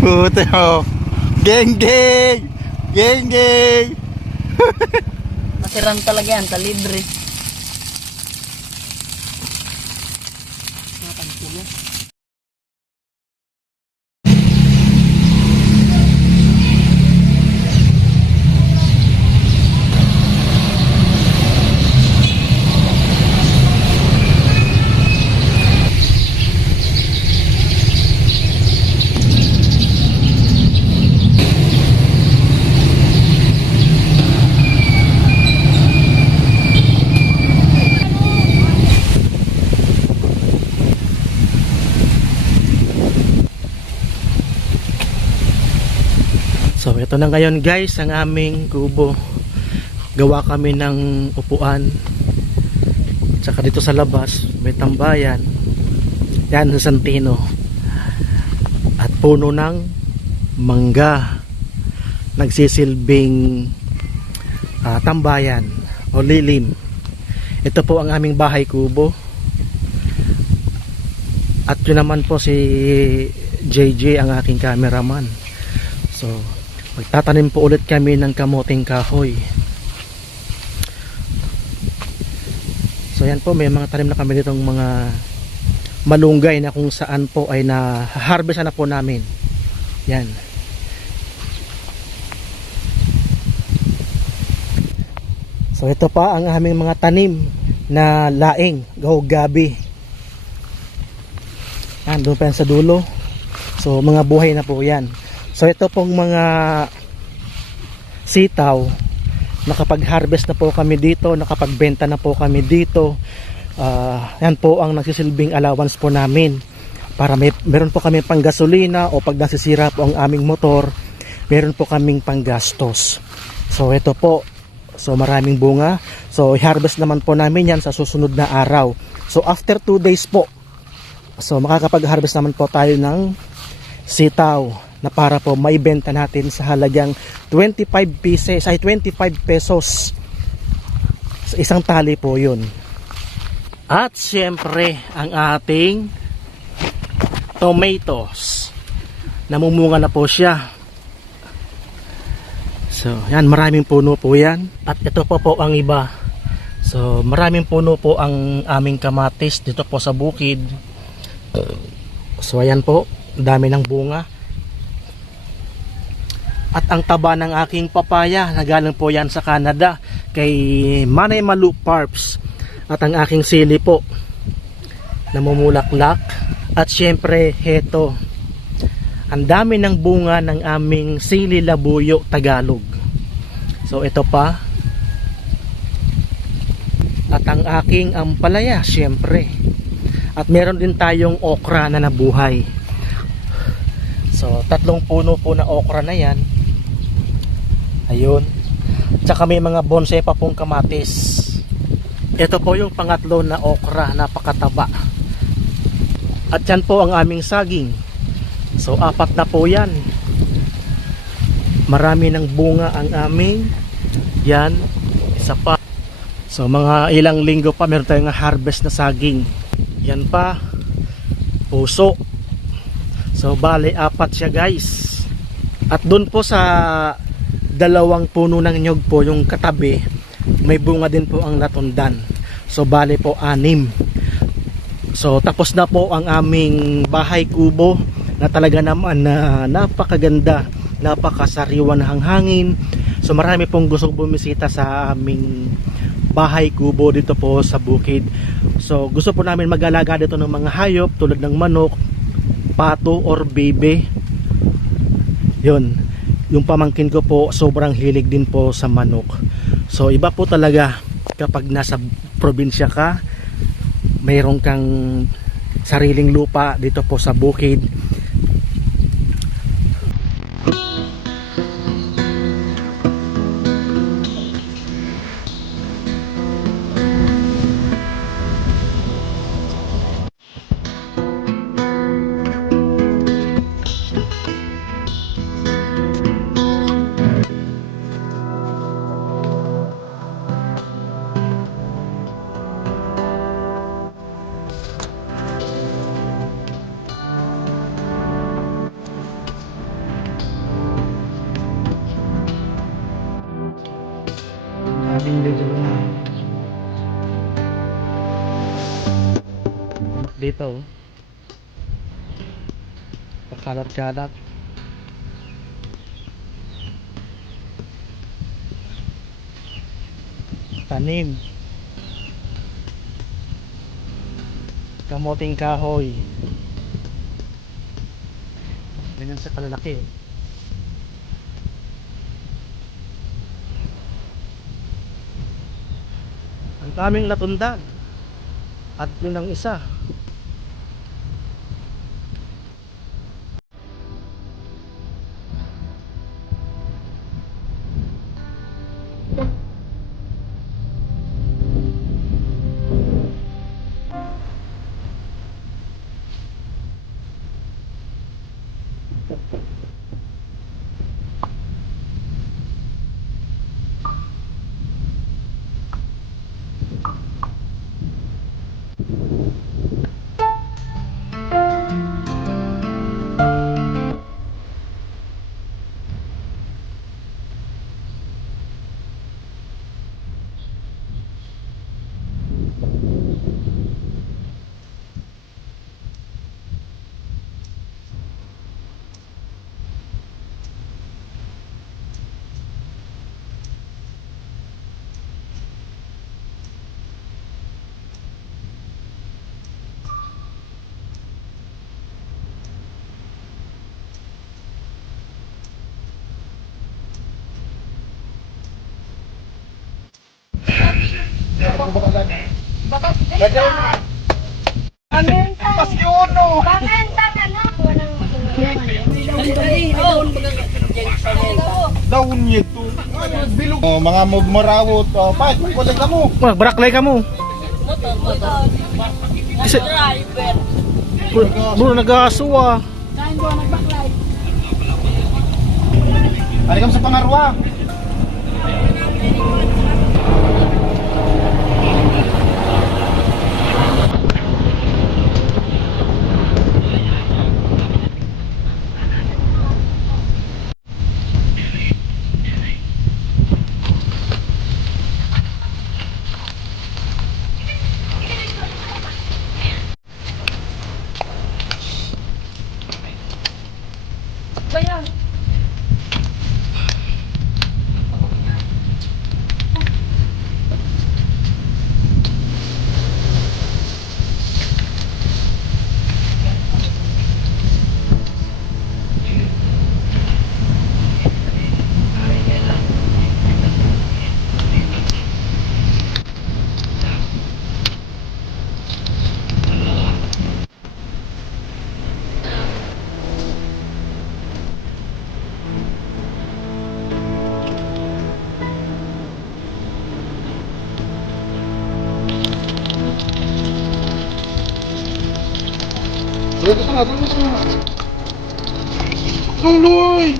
Puti mo. Geng geng. Geng geng. Masirang talaga yan, talibre. So ito na ngayon guys ang aming kubo. Gawa kami ng upuan. Tsaka dito sa labas may tambayan. Yan sa Santino. At puno ng mangga. Nagsisilbing tambayan o lilim. Ito po ang aming bahay kubo. At yun naman po si JJ ang aking cameraman. So magtatanim po ulit kami ng kamuting kahoy. So yan po, may mga tanim na kami ditong mga malunggay na kung saan po ay na-harvest na po namin. Yan. So ito pa ang aming mga tanim na laing, gabi. Yan, doon pa yan sa dulo. So mga buhay na po yan. So ito pong mga sitaw, nakapag-harvest na po kami dito, nakapagbenta na po kami dito. Yan po ang nagsisilbing allowance po namin. Para meron po kami pang gasolina o pag nasisira po ang aming motor, meron po kaming panggastos. So ito po, so maraming bunga. So i-harvest naman po namin yan sa susunod na araw. So after 2 days po, so makakapag-harvest naman po tayo ng sitaw na para po maibenta natin sa halagang 25 pesos sa isang tali po yun. At syempre ang ating tomatoes, namumunga na po siya. So yan, maraming puno po yan. At ito po ang iba. So maraming puno po ang aming kamatis dito po sa bukid. So ayan po, dami ng bunga. At ang taba ng aking papaya, nagaling po yan sa Canada kay Manay Malu Parps. At ang aking sili po, namumulaklak. At syempre, heto, ang dami ng bunga ng aming sili labuyo Tagalog. So ito pa. At ang aking ampalaya, syempre. At meron din tayong okra na nabuhay. So 3 puno po na okra na yan. Ayun. Tsaka may mga bonsai pa pong kamatis. Ito po yung pangatlo na okra, napakataba. At yan po ang aming saging. So 4 na po yan. Marami ng bunga ang aming. Yan, isa pa. So mga ilang linggo pa meron tayong harvest na saging. Yan pa, puso. So bale 4 siya guys. At doon po sa 2 puno ng nyog po yung katabi, may bunga din po ang natundan. So bale po 6. So tapos na po ang aming bahay kubo na talaga naman na napakaganda, napakasariwa ng hangin. So marami pong gustong bumisita sa aming bahay kubo dito po sa bukid. So gusto po namin mag-alaga dito ng mga hayop tulad ng manok, pato or bebe. Yun, yung pamangkin ko po sobrang hilig din po sa manok. So iba po talaga kapag nasa probinsya ka, mayroon kang sariling lupa dito po sa bukid. dito. Pakalat-kalat. Tanim. Kamuting kahoy. Ganyan sa kalalaki. Ang daming latundan. At yun ang isa. Daun niya ito. Bilog. Oh, mga marawot. Oh, pa, kulit ka mo. Baraklay ka mo. Kasi bro, nag-aasuwa. Alikam sa pangarwa. Bayang. Dito sa nga, dito sa nga. Tuloy!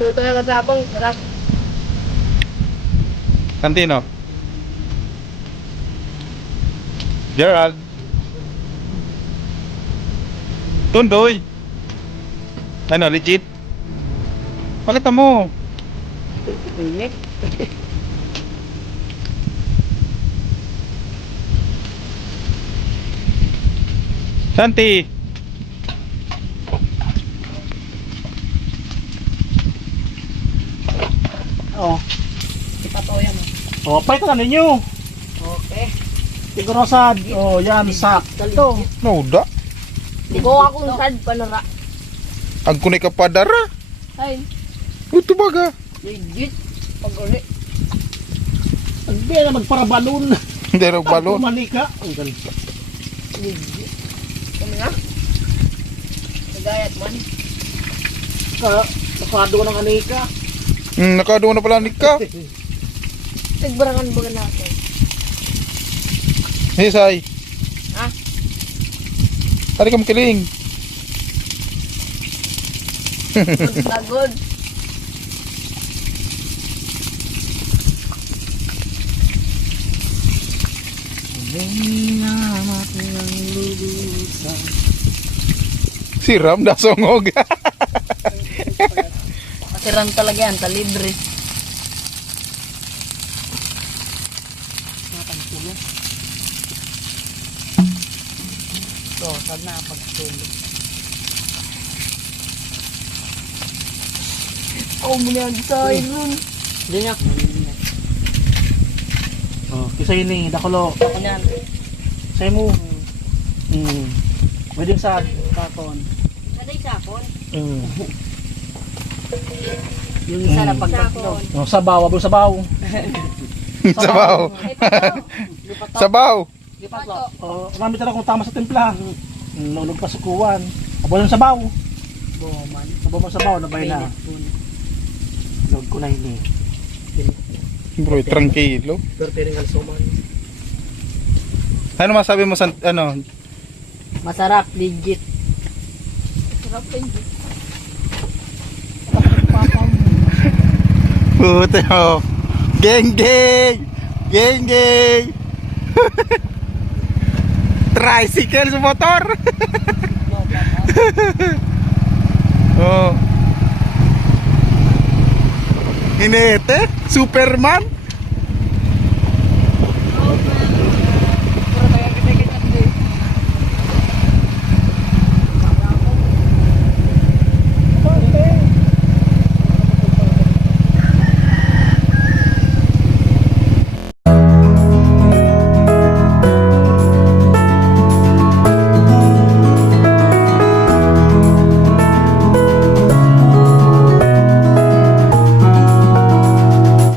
Ito yung kasabang sarap. Kantino. Gerald. Tundoy. Ano, legit? Palitan mo. Init. Santi. Oh. Ipatoyan mo. Oh, palitan na ninyo. Okay. Siguro sa, oh, yan, sak. Ito. Nuda. Di ko akong sad panara. Ang kunay ka padara. Ay, Ito baga. legit. Pag-uli. Ang biya na magparabalon. Hindi rin balon. Manika. Ang ganda. Legit. Kami nga. Nagayat man. Nakado ng anika. Nakadoon na pala ni ka. Nagbarangan ba natin? Hisay. Ha? Tari ka makiling. Lagod. Si Ram dasongog. Kasiran talaga yan, talibre. So, saan na pagtulog? Oh, muna ang tayo nun. Hindi nga. Oh, kisa ini, dakulo. Ako niyan. Say mo. Pwede sa Kapon. Kada isapon? Yung isa na pagkaklo. Oh, sabaw, abong sabaw. Sabaw. Sabaw. Lipato. Oh, marami talaga kung tama sa timpla. Nulog pa sukuan. Abong ng sabaw. Buman. Abong ng sabaw, nabay na. Log ko na ini. Bro, tranquilo. Pero piring kalsuman. Ano masabi mo sa ano? Masarap, legit. Masarap, legit. Puto. Geng geng. Geng geng. Tricycle sa motor. Oh. Inete, Superman.